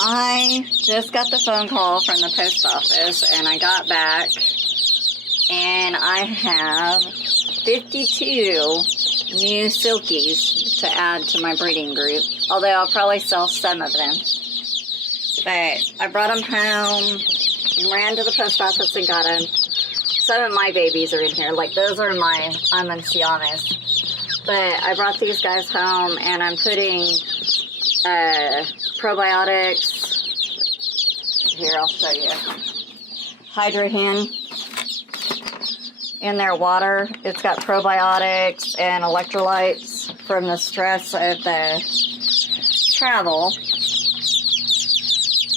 I just got the phone call from the post office and I got back and I have 52 new silkies to add to my breeding group, although I'll probably sell some of them. But I brought them home, ran to the post office and got them. Some of my babies are in here, like those are my Ayam Cemani. But I brought these guys home and I'm putting probiotics. Here, I'll show you. Hydro Hen in their water. It's got probiotics and electrolytes from the stress of the travel.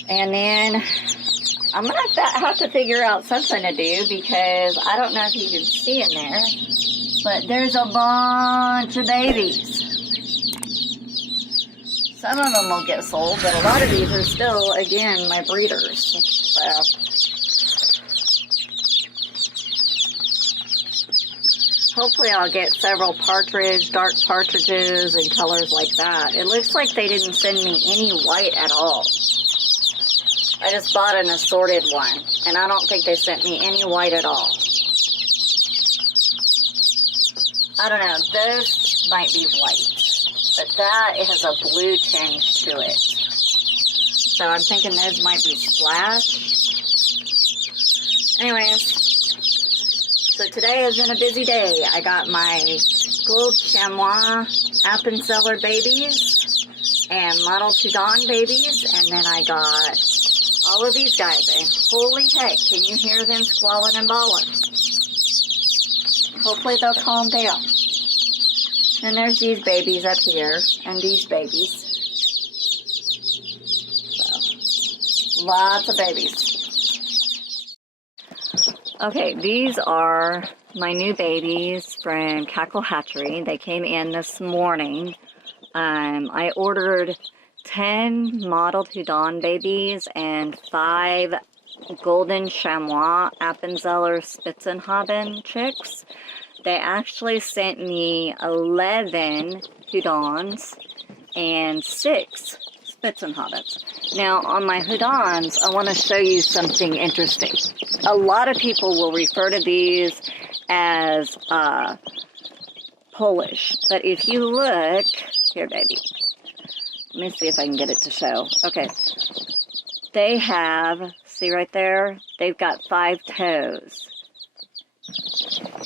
And then I'm going to have to figure out something to do because I don't know if you can see in there, but there's a bunch of babies. Some of them will get sold, but a lot of these are still, again, my breeders. So hopefully I'll get several dark partridges and colors like that. It looks like they didn't send me any white at all. I just bought an assorted one, and I don't think they sent me any white at all. I don't know, those might be white, but that has a blue tinge to it. So I'm thinking those might be splash. Anyways, so today has been a busy day. I got my Golden Chamois Appenzeller babies and Mottled Houdan babies, and then I got all of these guys, and holy heck, can you hear them squalling and bawling? Hopefully they'll calm down. And there's these babies up here, and these babies. So, lots of babies. Okay, these are my new babies from Cackle Hatchery. They came in this morning. I ordered 10 Mottled Houdan babies and 5 Golden Chamois Appenzeller Spitzhauben chicks. They actually sent me 11 Houdans and 6 Spitzhaubens. Now, on my Houdans, I want to show you something interesting. A lot of people will refer to these as Polish, but if you look, here baby, let me see if I can get it to show. Okay, they have, see right there, they've got 5 toes.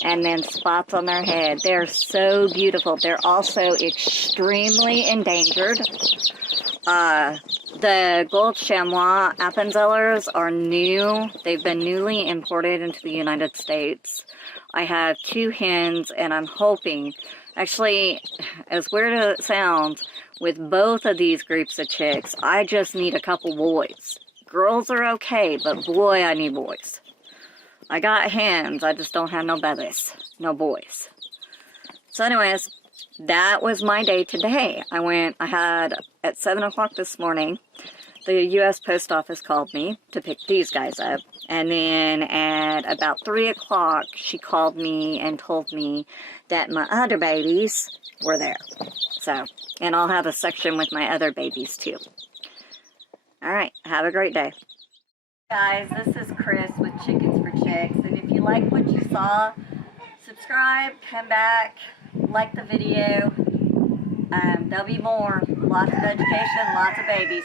And then spots on their head. They're so beautiful. They're also extremely endangered. The Golden Chamois Appenzellers are new. They've been newly imported into the United States. I have 2 hens, and I'm hoping, actually, as weird as it sounds, with both of these groups of chicks, I just need a couple boys. Girls are okay, but boy, I need boys. I got hens, I just don't have no babies, no boys. So anyways, that was my day today. I had, at 7 o'clock this morning, the U.S. Post Office called me to pick these guys up. And then at about 3 o'clock, she called me and told me that my other babies were there. So, and I'll have a section with my other babies too. Alright, have a great day. Guys, this is Chris with Chickens for Chicks, and if you like what you saw, subscribe, come back, like the video. There'll be more. Lots of education, lots of babies.